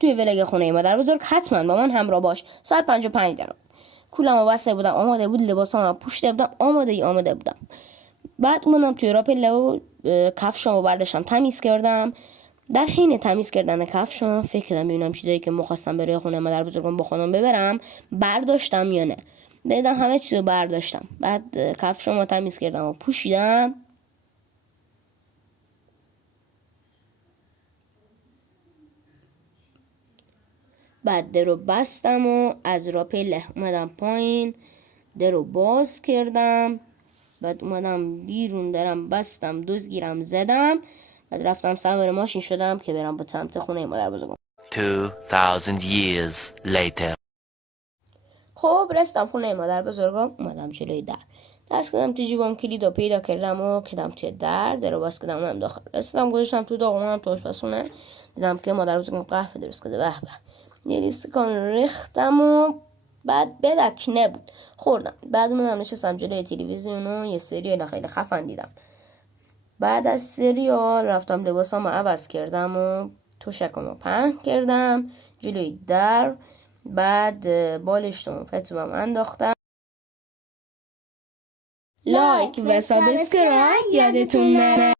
توی ولاگ خونه مادر بزرگ حتما با من همراه باش. ساعت 5:05 دارم. کولمو بسته بودم، آماده بود، لباسامو پوشیده بودم، آماده بودم. بعد اومدم توی راپله و کفشامو برداشتم تمیز کردم. در حین تمیز کردن کفشام فکر کردم ببینم چیزایی که می‌خواستم برای خونه مادر بزرگم با خودم ببرم برداشتم یا نه. دیدم همه چیزو برداشتم. بعد کفشامو تمیز کردم و پوشیدم. بعد درو بستم و از راپله اومدم پایین، درو باز کردم. بعد اومدم بیرون، درم بستم، دزگیرم زدم. بعد رفتم سوار ماشین شدم که برم به سمت خونه مادر بزرگم. 2000 years later. خب رستم خونه مادر بزرگم، اومدم جلوی در، دست کردم تو جیبم، کلیدو پیدا کردم و کردم توی در رو باز کردم، اومدم داخل. رستم گذاشتم تو داغ، اومدم تو آشپزخونه، دیدم که مادر بزرگم قهوه درست کرده. به به، یه لیستکان ریختم و بعد بدکنه بود خوردم. بعد اومدم نشستم جلوی تلویزیون و یه سریال خیلی خفن دیدم. بعد از سریال رفتم لباسامو عوض کردم و تشکمو پهن کردم جلوی در. بعد بالشتمو پتوام انداختم. لایک و سابسکرایب یادتون نره.